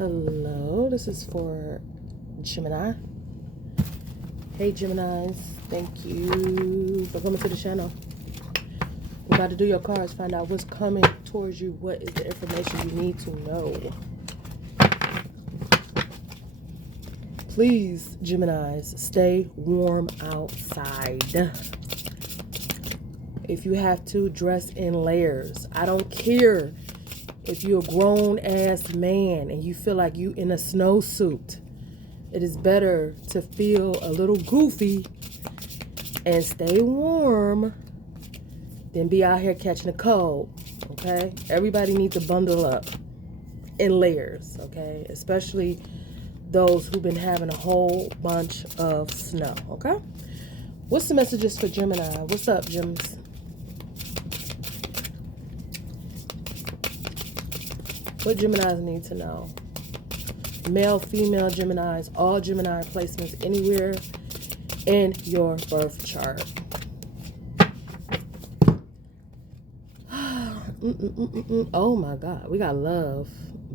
Hello, this is for Gemini. Hey Geminis, thank you for coming to the channel. We're about to do your cards, find out what's coming towards you. What is the information you need to know? Please, Geminis, stay warm outside. If you have to, dress in layers. I don't care if you're a grown-ass man and you feel like you in a snowsuit. It is better to feel a little goofy and stay warm than be out here catching a cold, okay? Everybody needs to bundle up in layers, okay? Especially those who've been having a whole bunch of snow, okay? What's the messages for Gemini? What's up, Gems? What Geminis need to know? Male, female Geminis, all Gemini placements anywhere in your birth chart. Oh my God, we got love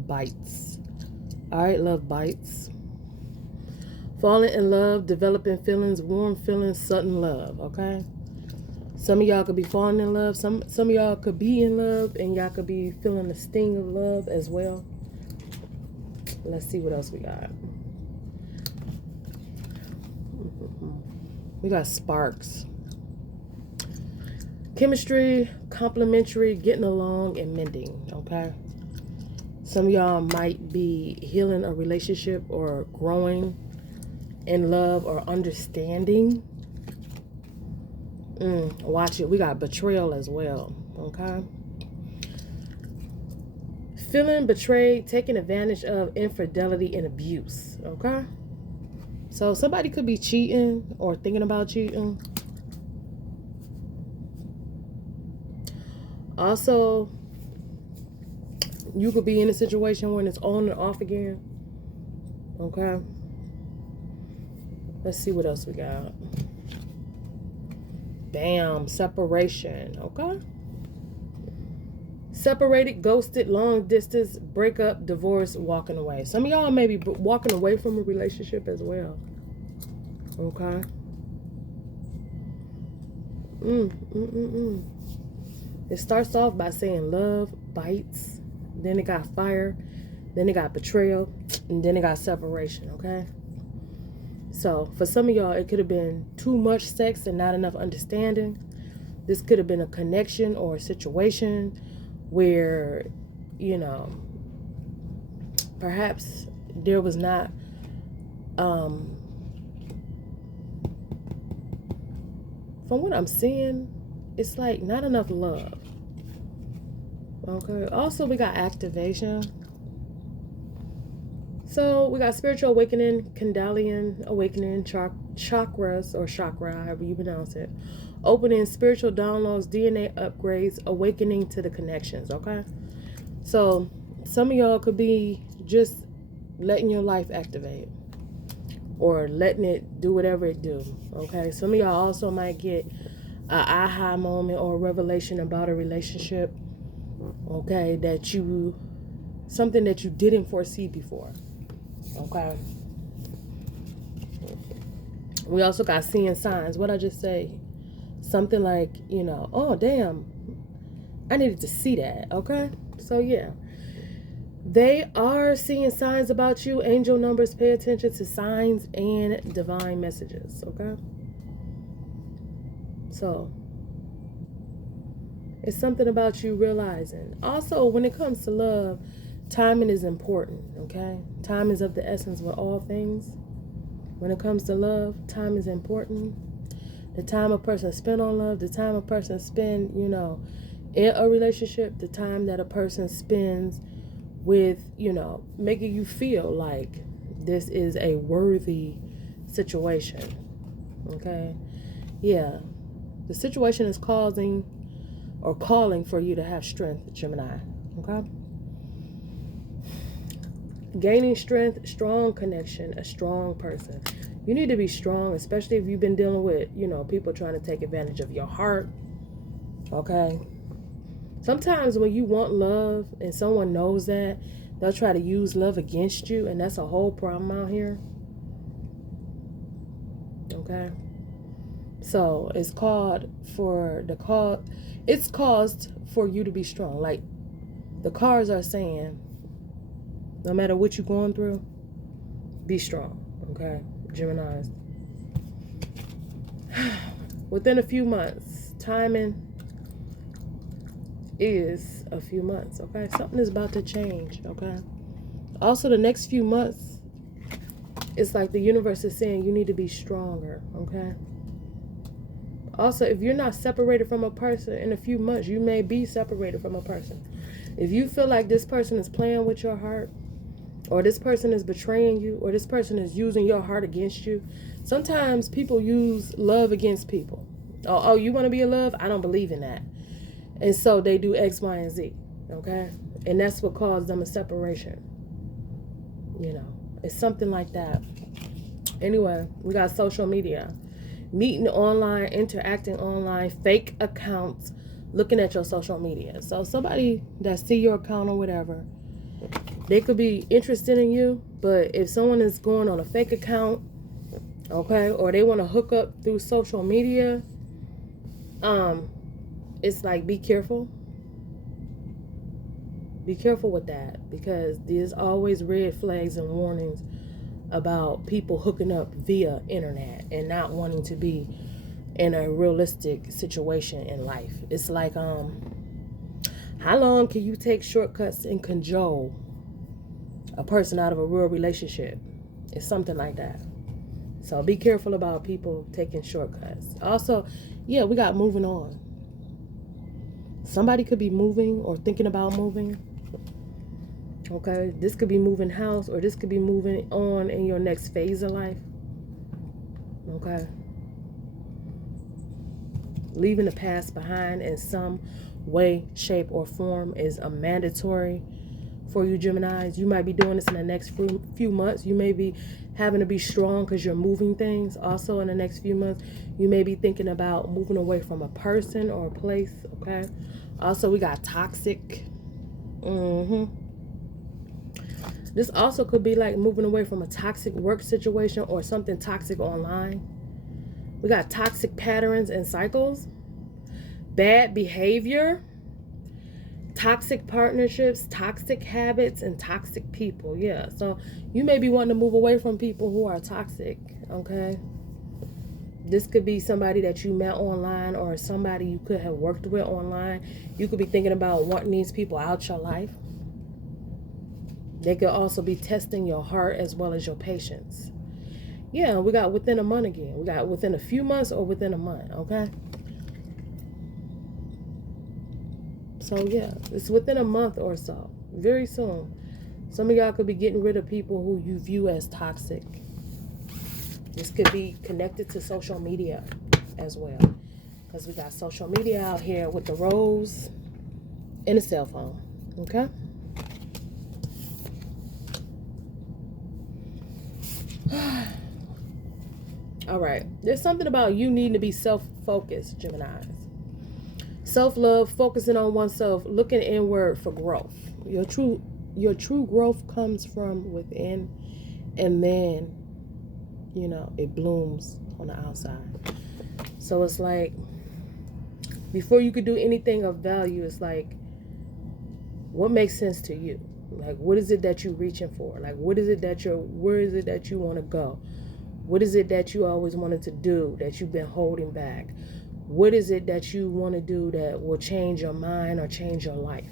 bites. All right, love bites. Falling in love, developing feelings, warm feelings, sudden love, okay? Some of y'all could be falling in love. Some of y'all could be in love, and y'all could be feeling the sting of love as well. Let's see what else we got. We got sparks. Chemistry, complementary, getting along, and mending, okay? Some of y'all might be healing a relationship or growing in love or understanding. Watch it. We got betrayal as well, okay? Feeling betrayed, taking advantage of, infidelity, and abuse, okay? So somebody could be cheating or thinking about cheating. Also, you could be in a situation when it's on and off again, okay? Let's see what else we got. Bam, separation, okay? Separated, ghosted, long distance, breakup, divorce, walking away. Some of y'all may be walking away from a relationship as well, okay? It starts off by saying love bites, then it got fire, then it got betrayal, and then it got separation, okay? So for some of y'all, it could have been too much sex and not enough understanding. This could have been a connection or a situation where, you know, perhaps there was not, from what I'm seeing, it's like not enough love. Okay. Also, we got activation. So we got spiritual awakening, Kundalini awakening, chakras or chakra, however you pronounce it. Opening, spiritual downloads, DNA upgrades, awakening to the connections, okay? So some of y'all could be just letting your life activate or letting it do whatever it do, okay? Some of y'all also might get an aha moment or a revelation about a relationship, okay, something that you didn't foresee before. Okay. We also got seeing signs. What I just say? Something like, you know, oh, damn, I needed to see that. Okay. So, yeah. They are seeing signs about you. Angel numbers. Pay attention to signs and divine messages. Okay. So, it's something about you realizing. Also, when it comes to love, timing is important, okay? Time is of the essence with all things. When it comes to love, time is important. The time a person spend on love, the time a person spend, you know, in a relationship, the time that a person spends with, you know, making you feel like this is a worthy situation, okay? Yeah, the situation is causing or calling for you to have strength, Gemini, okay? Gaining strength, strong connection, a strong person. You need to be strong, especially if you've been dealing with, you know, people trying to take advantage of your heart. Okay? Sometimes when you want love and someone knows that, They'll try to use love against you, and that's a whole problem out here. Okay? So it's it's caused for you to be strong. Like the cards are saying, no matter what you're going through, be strong. Okay, Geminis. Within a few months, timing is a few months. Okay, something is about to change. Okay. Also, the next few months, it's like the universe is saying you need to be stronger. Okay. Also, if you're not separated from a person in a few months, you may be separated from a person. If you feel like this person is playing with your heart, or this person is betraying you, or this person is using your heart against you, sometimes people use love against people. Oh, you want to be in love? I don't believe in that. And so they do X, Y, and Z. Okay? And that's what caused them a separation. You know, it's something like that. Anyway, we got social media. Meeting online, interacting online, fake accounts, looking at your social media. So somebody that see your account or whatever, they could be interested in you, but if someone is going on a fake account, okay, or they want to hook up through social media, it's like, be careful. Be careful with that, because there's always red flags and warnings about people hooking up via internet and not wanting to be in a realistic situation in life. It's like, how long can you take shortcuts and cajole a person out of a real relationship? It's something like that. So be careful about people taking shortcuts. Also, yeah, we got moving on. Somebody could be moving or thinking about moving. Okay, this could be moving house, or this could be moving on in your next phase of life. Okay. Leaving the past behind in some way, shape, or form is a mandatory for you, Geminis. You might be doing this in the next few months. You may be having to be strong because you're moving things. Also, in the next few months, you may be thinking about moving away from a person or a place. Okay. Also, we got toxic. This also could be like moving away from a toxic work situation or something toxic online. We got toxic patterns and cycles, bad behavior, toxic partnerships, toxic habits, and toxic people. Yeah, so you may be wanting to move away from people who are toxic, okay? This could be somebody that you met online, or somebody you could have worked with online. You could be thinking about wanting these people out your life. They could also be testing your heart as well as your patience. Yeah, we got within a month again. We got within a few months or within a month, okay? So, yeah, it's within a month or so. Very soon. Some of y'all could be getting rid of people who you view as toxic. This could be connected to social media as well, because we got social media out here with the rose and the cell phone, okay? All right, there's something about you needing to be self-focused, Geminis. Self-love, focusing on oneself, looking inward for growth. Your true growth comes from within, and then, you know, it blooms on the outside. So it's like, before you could do anything of value, it's like, what makes sense to you? Like, what is it that you're reaching for? Like, where is it that you want to go? What is it that you always wanted to do that you've been holding back? What is it that you want to do that will change your mind or change your life?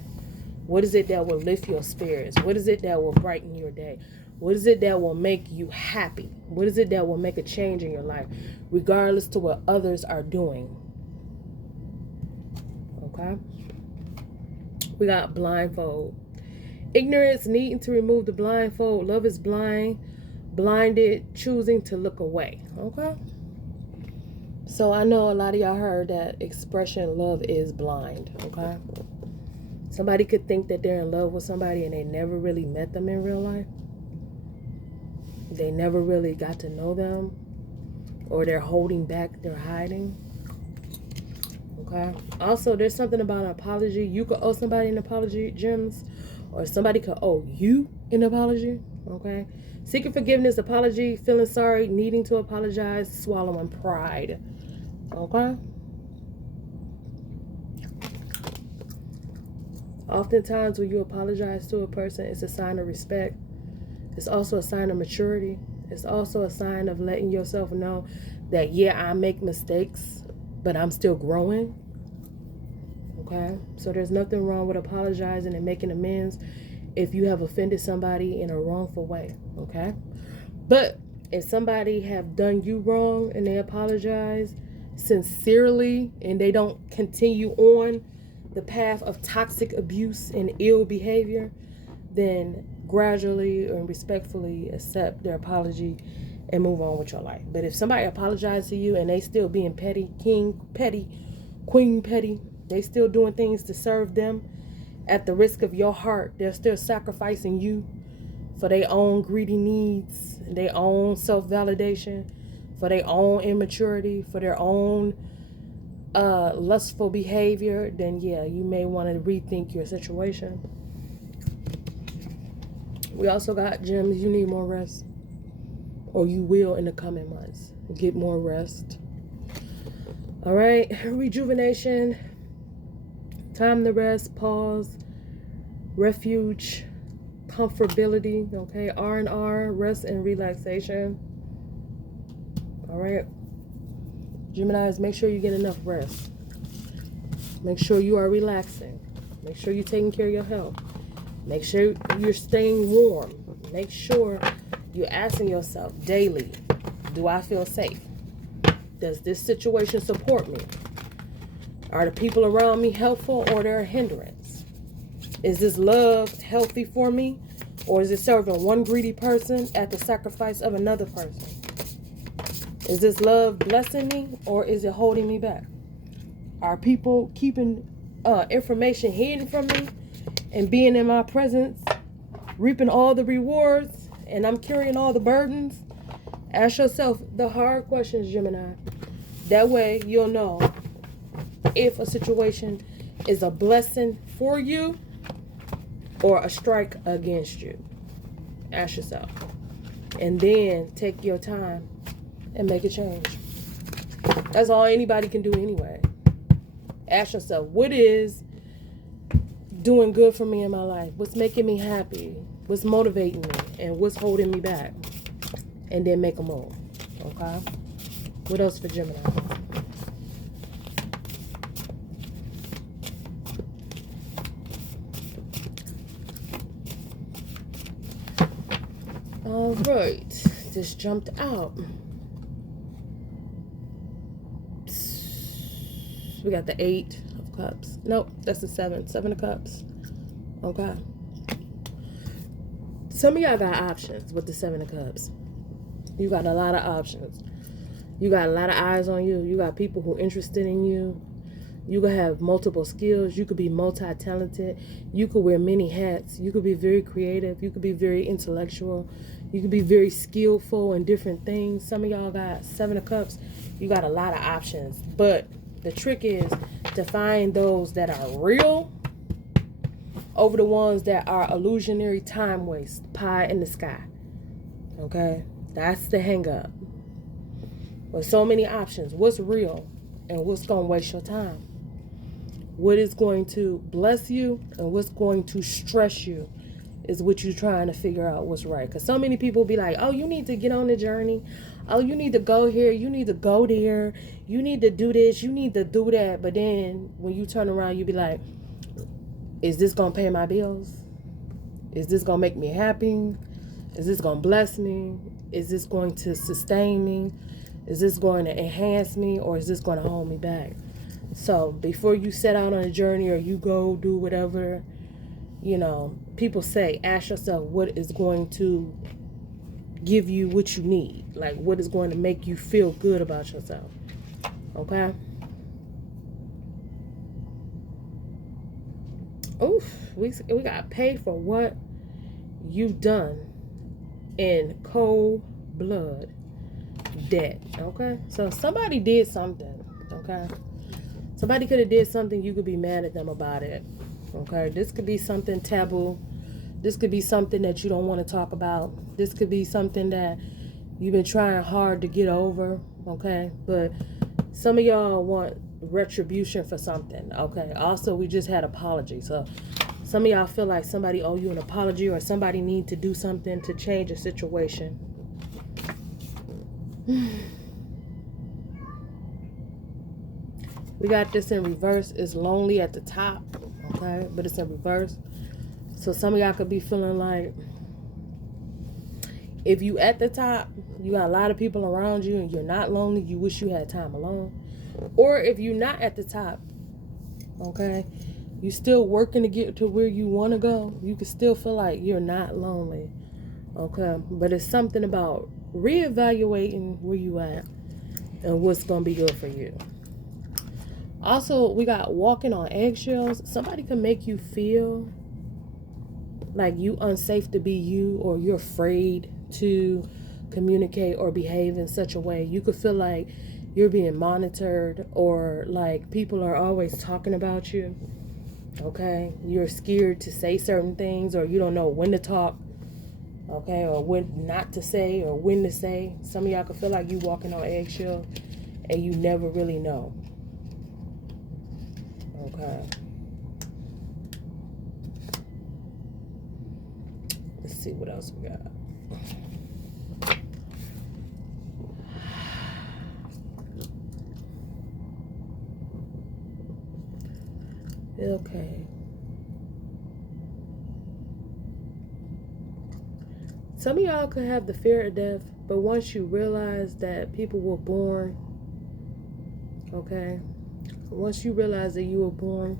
What is it that will lift your spirits? What is it that will brighten your day? What is it that will make you happy? What is it that will make a change in your life, regardless to what others are doing? Okay? We got blindfold. Ignorance, needing to remove the blindfold. Love is blind. Blinded, choosing to look away. Okay? So I know a lot of y'all heard that expression, love is blind. Okay? Somebody could think that they're in love with somebody and they never really met them in real life. They never really got to know them. Or they're holding back, they're hiding. Okay? Also, there's something about an apology. You could owe somebody an apology, Gems. or somebody could owe you an apology. Okay? Seeking forgiveness, apology, feeling sorry, needing to apologize, swallowing pride. Okay? Oftentimes when you apologize to a person, it's a sign of respect. It's also a sign of maturity. It's also a sign of letting yourself know that, yeah, I make mistakes, but I'm still growing. Okay? So there's nothing wrong with apologizing and making amends if you have offended somebody in a wrongful way. Okay? But if somebody have done you wrong and they apologize sincerely and they don't continue on the path of toxic abuse and ill behavior, then gradually and respectfully accept their apology and move on with your life. But if somebody apologizes to you and they still being petty, king petty, queen petty, they still doing things to serve them at the risk of your heart, they're still sacrificing you for their own greedy needs, their own self-validation, for their own immaturity, for their own lustful behavior, then yeah, you may want to rethink your situation. We also got gems. You need more rest, or you will in the coming months. Get more rest. All right, rejuvenation, time to rest, pause, refuge, comfortability. Okay, R&R, rest and relaxation. All right, Geminis, make sure you get enough rest. Make sure you are relaxing. Make sure you're taking care of your health. Make sure you're staying warm. Make sure you're asking yourself daily, do I feel safe? Does this situation support me? Are the people around me helpful or they're a hindrance? Is this love healthy for me? Or is it serving one greedy person at the sacrifice of another person? Is this love blessing me or is it holding me back? Are people keeping information hidden from me and being in my presence, reaping all the rewards, and I'm carrying all the burdens? Ask yourself the hard questions, Gemini. That way you'll know if a situation is a blessing for you or a strike against you. Ask yourself. And then take your time and make a change. That's all anybody can do anyway. Ask yourself, what is doing good for me in my life? What's making me happy? What's motivating me? And what's holding me back? And then make a move. Okay? What else for Gemini? All right. This jumped out. We got the 8 of Cups. Nope, that's the 7. 7 of Cups. Okay. Some of y'all got options with the 7 of Cups. You got a lot of options. You got a lot of eyes on you. You got people who are interested in you. You could have multiple skills. You could be multi-talented. You could wear many hats. You could be very creative. You could be very intellectual. You could be very skillful in different things. Some of y'all got 7 of Cups. You got a lot of options. But the trick is to find those that are real over the ones that are illusionary, time waste, pie in the sky. Okay? That's the hang up. With so many options, what's real and what's going to waste your time? What is going to bless you and what's going to stress you is what you're trying to figure out what's right. Because so many people be like, oh, you need to get on the journey. Oh, you need to go here. You need to go there. You need to do this. You need to do that. But then when you turn around, you be like, is this going to pay my bills? Is this going to make me happy? Is this going to bless me? Is this going to sustain me? Is this going to enhance me? Or is this going to hold me back? So before you set out on a journey or you go do whatever, you know, people say, ask yourself what is going to give you what you need. Like what is going to make you feel good about yourself. Okay? Oof, we got to pay for what you've done in cold blood debt. Okay? So somebody did something. Okay? Somebody could have did something. You could be mad at them about it. Okay? This could be something taboo This could be something that you don't want to talk about. This could be something that you've been trying hard to get over, okay? But some of y'all want retribution for something, okay? Also, we just had apology. So some of y'all feel like somebody owe you an apology, or somebody need to do something to change a situation. We got this in reverse. It's lonely at the top, okay? But it's in reverse. So some of y'all could be feeling like, if you at the top, you got a lot of people around you and you're not lonely, you wish you had time alone. Or if you're not at the top, okay, you still working to get to where you want to go, you can still feel like you're not lonely, okay? But it's something about reevaluating where you at and what's going to be good for you. Also, we got walking on eggshells. Somebody can make you feel like you unsafe to be you, or you're afraid to communicate or behave in such a way. You could feel like you're being monitored, or like people are always talking about you, okay? You're scared to say certain things, or you don't know when to talk, okay, or when not to say, or when to say. Some of y'all could feel like you walking on eggshells and you never really know, okay? Let's see what else we got. Okay. Some of y'all could have the fear of death, but once you realize that people were born, okay, once you realize that you were born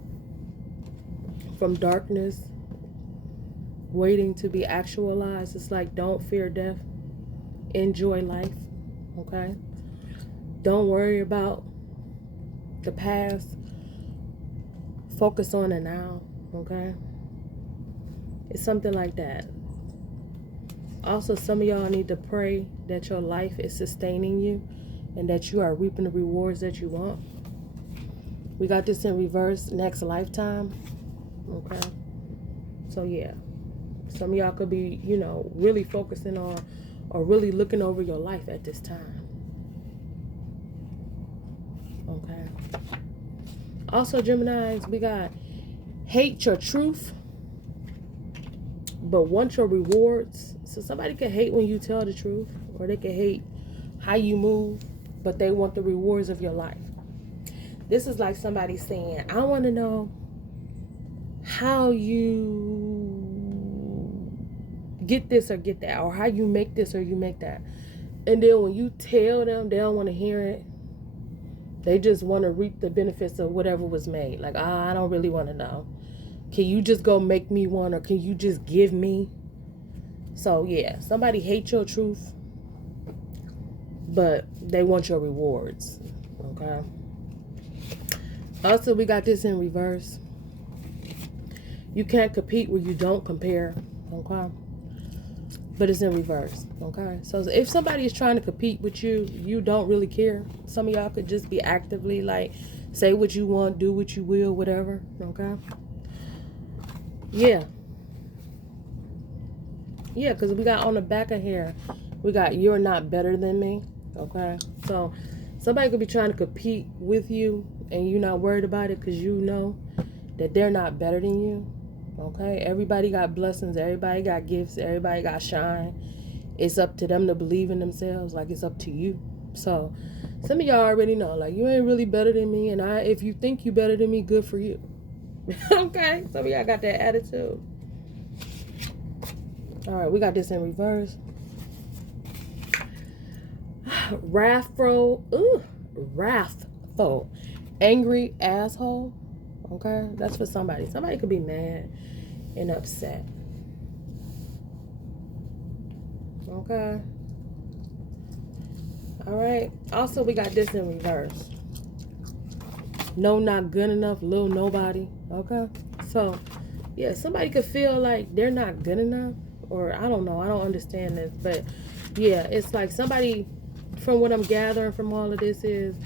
from darkness, waiting to be actualized, it's like, don't fear death. Enjoy life, okay? Don't worry about the past. Focus on the now, okay? It's something like that. Also, some of y'all need to pray that your life is sustaining you and that you are reaping the rewards that you want. We got this in reverse, next lifetime, okay? So, yeah. Some of y'all could be, you know, really focusing on or really looking over your life at this time. Okay. Also, Geminis, we got hate your truth, but want your rewards. So somebody can hate when you tell the truth, or they can hate how you move, but they want the rewards of your life. This is like somebody saying, I want to know how you get this or get that, or how you make this or you make that. And then when you tell them, they don't want to hear it. They just want to reap the benefits of whatever was made. Like, I don't really want to know. Can you just go make me one, or can you just give me? So yeah, somebody hates your truth, but they want your rewards, okay? Also, we got this in reverse. You can't compete where you don't compare, okay? But it's in reverse, okay? So if somebody is trying to compete with you, you don't really care. Some of y'all could just be actively like, say what you want, do what you will, whatever, okay? Yeah. Yeah, because we got on the back of here, we got you're not better than me, okay? So somebody could be trying to compete with you and you're not worried about it because you know that they're not better than you. Okay, everybody got blessings, everybody got gifts, everybody got shine. It's up to them to believe in themselves, like it's up to you. So some of y'all already know, like, you ain't really better than me, and if you think you better than me, good for you. Okay, some of y'all got that attitude. All right, we got this in reverse. Wrathful, angry asshole. Okay, that's for somebody. Somebody could be mad and upset. Okay. All right. Also, we got this in reverse. No, not good enough, little nobody. Okay. So, yeah, somebody could feel like they're not good enough, or I don't know. I don't understand this, but yeah, it's like somebody, from what I'm gathering from all of this, is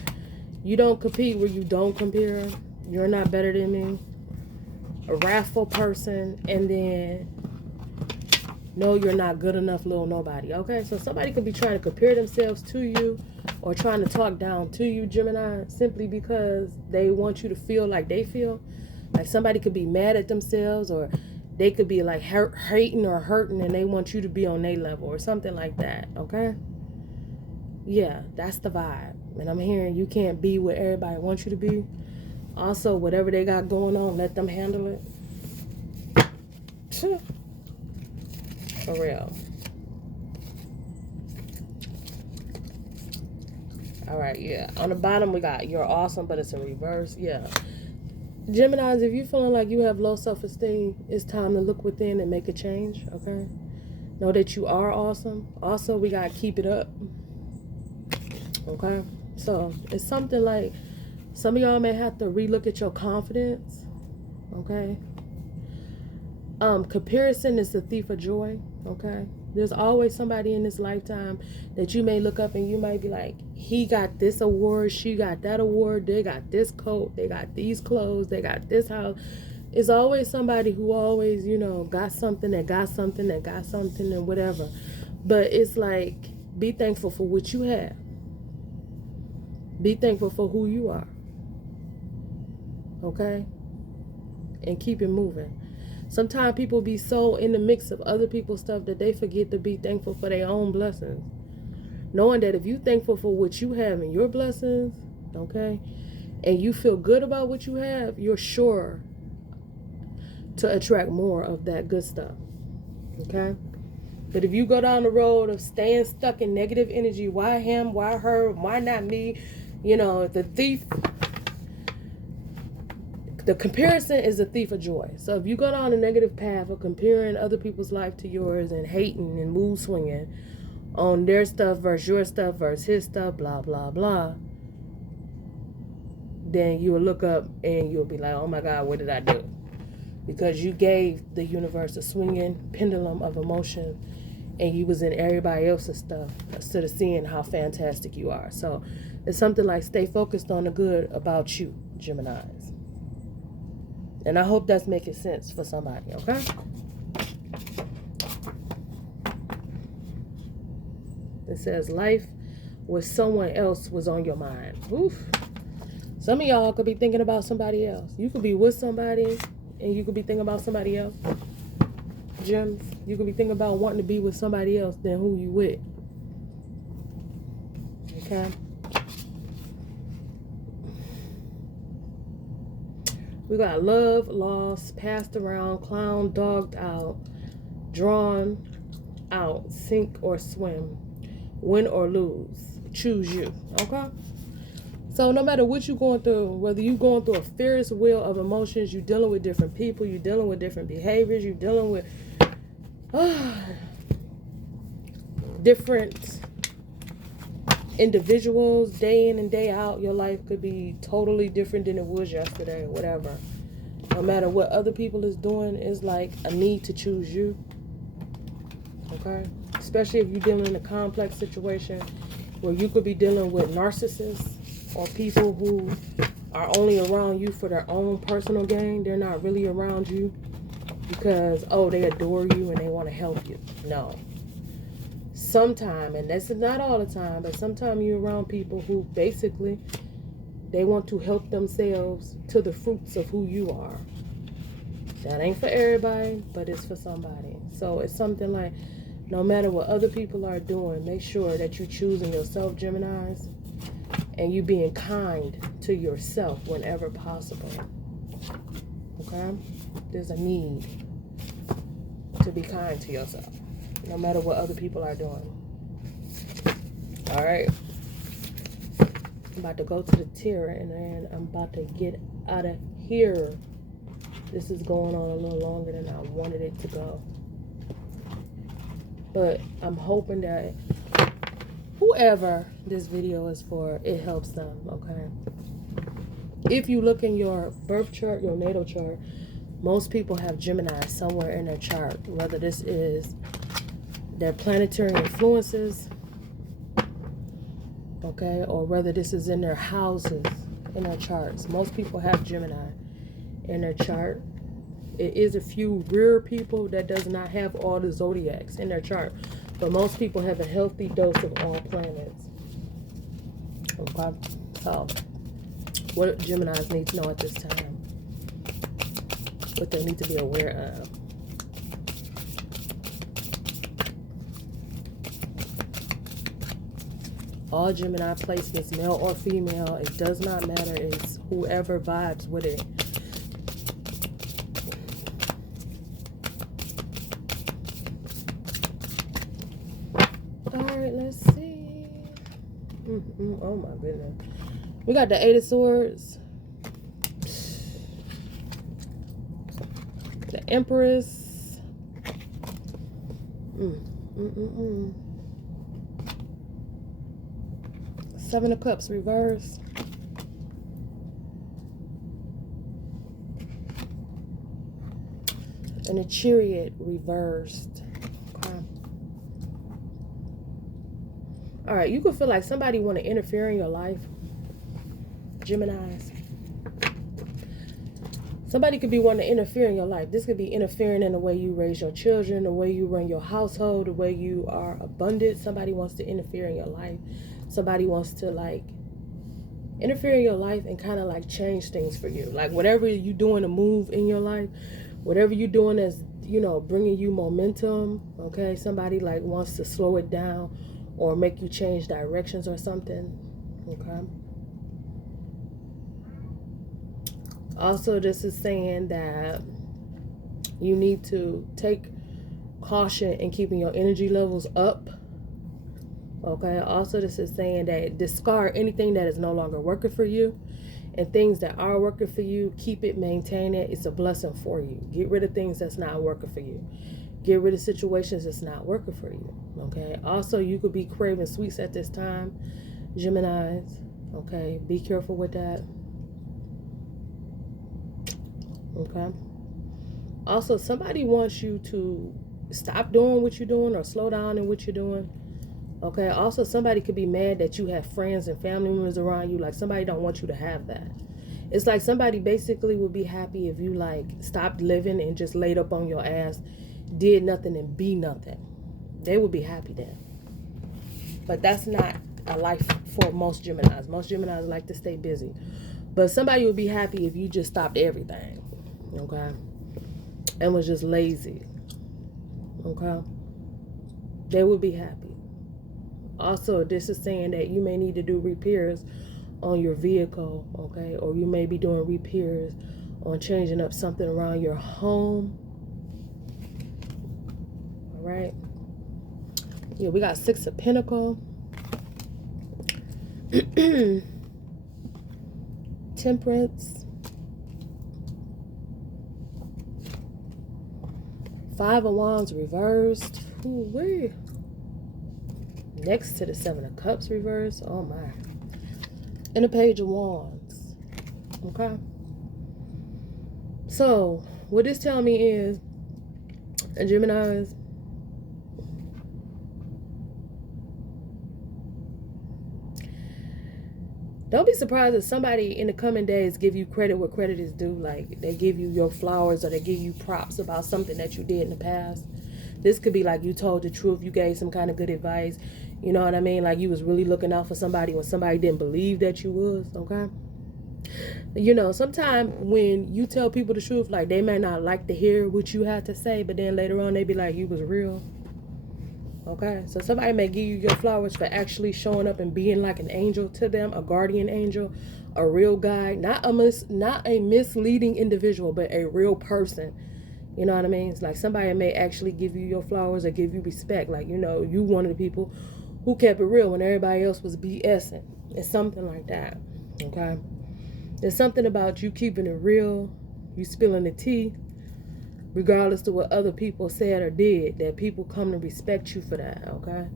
you don't compete where you don't compare. You're not better than me. A wrathful person, and then No, you're not good enough, little nobody. Okay, so somebody could be trying to compare themselves to you or trying to talk down to you, Gemini, simply because they want you to feel like they feel. Like somebody could be mad at themselves, or they could be like hating or hurting, and they want you to be on their level or something like that. Okay, yeah, that's the vibe. And I'm hearing you can't be where everybody wants you to be. Also, whatever they got going on, let them handle it. For real. All right, yeah. On the bottom, we got you're awesome, but it's in reverse. Yeah. Geminis, if you're feeling like you have low self-esteem, it's time to look within and make a change, okay? Know that you are awesome. Also, we got to keep it up, okay? So, it's something like some of y'all may have to relook at your confidence, okay? Comparison is the thief of joy, okay? There's always somebody in this lifetime that you may look up and you might be like, he got this award, she got that award, they got this coat, they got these clothes, they got this house. It's always somebody who always, you know, got something, and whatever. But it's like, be thankful for what you have. Be thankful for who you are. Okay? And keep it moving. Sometimes people be so in the mix of other people's stuff that they forget to be thankful for their own blessings. Knowing that if you thankful for what you have and your blessings, okay, and you feel good about what you have, you're sure to attract more of that good stuff. Okay? But if you go down the road of staying stuck in negative energy, why him, why her, why not me? You know, the comparison is a thief of joy. So if you go down a negative path of comparing other people's life to yours and hating and mood swinging on their stuff versus your stuff versus his stuff, blah, blah, blah, then you will look up and you'll be like, oh my God, what did I do? Because you gave the universe a swinging pendulum of emotion and you was in everybody else's stuff instead of seeing how fantastic you are. So it's something like stay focused on the good about you, Geminis. And I hope that's making sense for somebody, okay? It says life with someone else was on your mind. Oof. Some of y'all could be thinking about somebody else. You could be with somebody and you could be thinking about somebody else. Gems, you could be thinking about wanting to be with somebody else than who you with. Okay? We got love, lost, passed around, clown, dogged out, drawn out, sink or swim, win or lose. Choose you. Okay? So no matter what you're going through, whether you're going through a fierce wheel of emotions, you're dealing with different people, you're dealing with different behaviors, you're dealing with different individuals day in and day out. Your life could be totally different than it was yesterday or whatever. No matter what other people is doing, it's like a need to choose you. Okay? Especially if you're dealing in a complex situation where you could be dealing with narcissists or people who are only around you for their own personal gain. They're not really around you because, oh, they adore you and they want to help you. No. Sometime, and this is not all the time, but sometimes you're around people who basically they want to help themselves to the fruits of who you are. That ain't for everybody, but it's for somebody. So it's something like, no matter what other people are doing, make sure that you're choosing yourself, Geminis, and you being kind to yourself whenever possible. Okay? There's a need to be kind to yourself, no matter what other people are doing. All right. I'm about to go to the tier and then I'm about to get out of here. This is going on a little longer than I wanted it to go. But I'm hoping that whoever this video is for, it helps them, okay? If you look in your birth chart, your natal chart, most people have Gemini somewhere in their chart, whether this is their planetary influences, okay, or whether this is in their houses, in their charts. Most people have Gemini in their chart. It is a few rare people that does not have all the zodiacs in their chart. But most people have a healthy dose of all planets. Okay? So, what Geminis need to know at this time? What they need to be aware of. All Gemini placements, male or female, it does not matter. It's whoever vibes with it. Alright, let's see. Oh my goodness. We got the Eight of Swords. The Empress. Seven of Cups reversed. And the Chariot reversed. Okay. All right, you could feel like somebody want to interfere in your life. Geminis. Somebody could be wanting to interfere in your life. This could be interfering in the way you raise your children, the way you run your household, the way you are abundant. Somebody wants to interfere in your life. Somebody wants to like interfere in your life and kind of like change things for you. Like whatever you're doing to move in your life, whatever you're doing that's, you know, bringing you momentum, okay? Somebody like wants to slow it down or make you change directions or something, okay? Also, this is saying that you need to take caution in keeping your energy levels up. Okay, also this is saying that discard anything that is no longer working for you, and things that are working for you, keep it, maintain it. It's a blessing for you. Get rid of things that's not working for you. Get rid of situations that's not working for you. Okay, also you could be craving sweets at this time, Geminis. Okay, be careful with that. Okay, also somebody wants you to stop doing what you're doing or slow down in what you're doing. Okay, also somebody could be mad that you have friends and family members around you. Like somebody don't want you to have that. It's like somebody basically would be happy if you like stopped living and just laid up on your ass, did nothing and be nothing. They would be happy then. But that's not a life for most Geminis. Most Geminis like to stay busy. But somebody would be happy if you just stopped everything. Okay, and was just lazy. Okay, they would be happy. Also, this is saying that you may need to do repairs on your vehicle, okay? Or you may be doing repairs on changing up something around your home. All right. Yeah, we got Six of Pentacles. Temperance. Five of Wands reversed. Ooh-wee. Next to the Seven of Cups reversed. Oh my. And the Page of Wands. Okay. So, what this telling me is, Geminis, don't be surprised if somebody in the coming days give you credit where credit is due. Like, they give you your flowers or they give you props about something that you did in the past. This could be like you told the truth. You gave some kind of good advice. You know what I mean? Like you was really looking out for somebody when somebody didn't believe that you was, okay? You know, sometimes when you tell people the truth, like they may not like to hear what you had to say, but then later on they be like, you was real. Okay? So somebody may give you your flowers for actually showing up and being like an angel to them, a guardian angel, a real guide, not a misleading individual, but a real person. You know what I mean? It's like somebody may actually give you your flowers or give you respect. Like, you know, you one of the people who kept it real when everybody else was BSing. It's something like that, okay? There's something about you keeping it real, you spilling the tea, regardless of what other people said or did, that people come to respect you for that, okay?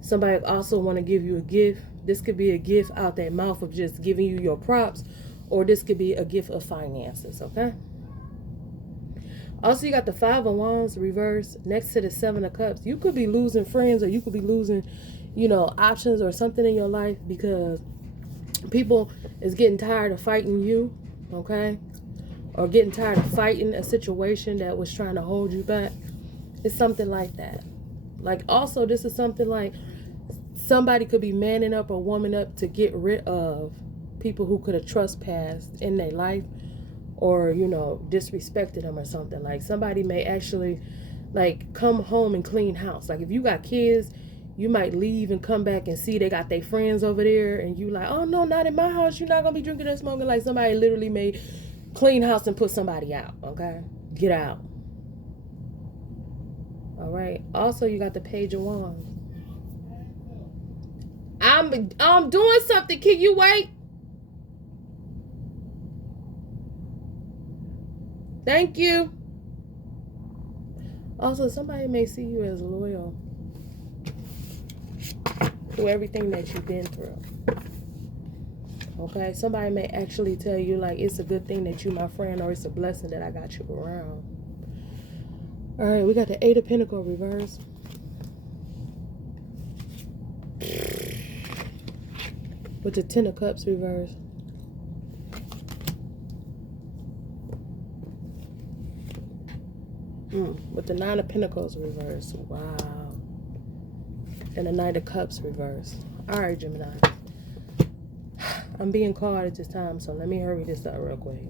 Somebody also want to give you a gift. This could be a gift out their mouth of just giving you your props, or this could be a gift of finances, okay? Also, you got the Five of Wands reversed next to the Seven of Cups. You could be losing friends, or you could be losing, you know, options or something in your life because people is getting tired of fighting you, okay? or getting tired of fighting a situation that was trying to hold you back. It's something like that. Like, also, this is something like somebody could be manning up or woman up to get rid of people who could have trespassed in their life, or, you know, disrespected them or something. Like, somebody may actually, like, come home and clean house. Like, if you got kids, you might leave and come back and see they got their friends over there, and you like, oh no, not in my house. You're not gonna be drinking and smoking. Like, somebody literally made clean house and put somebody out. Okay, get out. All right. Also, you got the Page of Wands. I'm doing something. Can you wait? Thank you. Also, somebody may see you as loyal through everything that you've been through. Okay, somebody may actually tell you, like, it's a good thing that you my friend, or it's a blessing that I got you around. All right, we got the Eight of Pentacles reverse. With the Ten of Cups reverse. With the Nine of Pentacles reverse. Wow. And the Knight of Cups reverse. All right, Gemini. I'm being called at this time, so let me hurry this up real quick.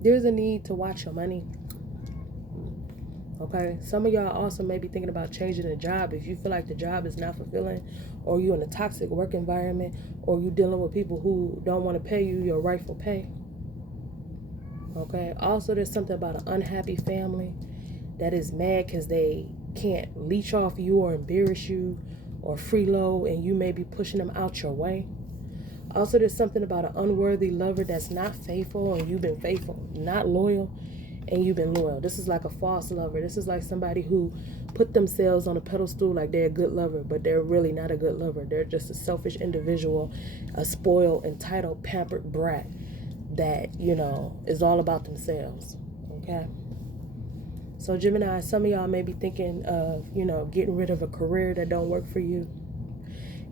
There's a need to watch your money. Okay, some of y'all also may be thinking about changing the job if you feel like the job is not fulfilling, or you're in a toxic work environment, or you're dealing with people who don't want to pay you your rightful pay. Okay, also there's something about an unhappy family that is mad because they can't leech off you or embarrass you or freeload, and you may be pushing them out your way. Also, there's something about an unworthy lover that's not faithful and you've been faithful, not loyal and you've been loyal. This is like a false lover. This is like somebody who put themselves on a pedestal like they're a good lover, but they're really not a good lover. They're just a selfish individual, a spoiled, entitled, pampered brat that, you know, is all about themselves. Okay? So Gemini, some of y'all may be thinking of, you know, getting rid of a career that don't work for you,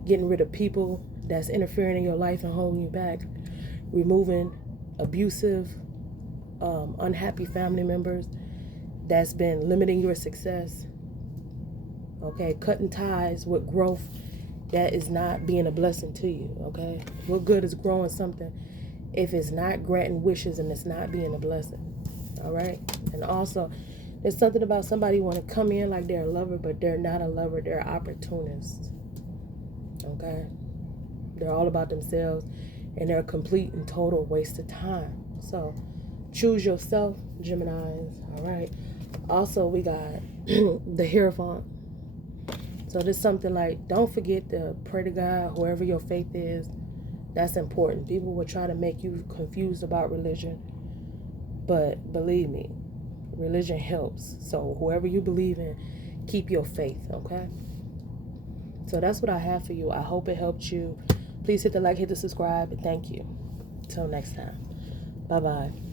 getting rid of people that's interfering in your life and holding you back, removing abusive, unhappy family members that's been limiting your success. Okay, cutting ties with growth that is not being a blessing to you. Okay, what good is growing something if it's not granting wishes and it's not being a blessing? All right, and also there's something about somebody want to come in like they're a lover, but they're not a lover. They're opportunists. Okay, they're all about themselves, and they're a complete and total waste of time. So choose yourself, Geminis. All right. Also, we got the Hierophant. So there's something like, don't forget to pray to God, whoever your faith is. That's important. People will try to make you confused about religion, but believe me, religion helps. So whoever you believe in, keep your faith, okay? So that's what I have for you. I hope it helped you. Please hit the like, hit the subscribe, and thank you. Till next time. Bye-bye.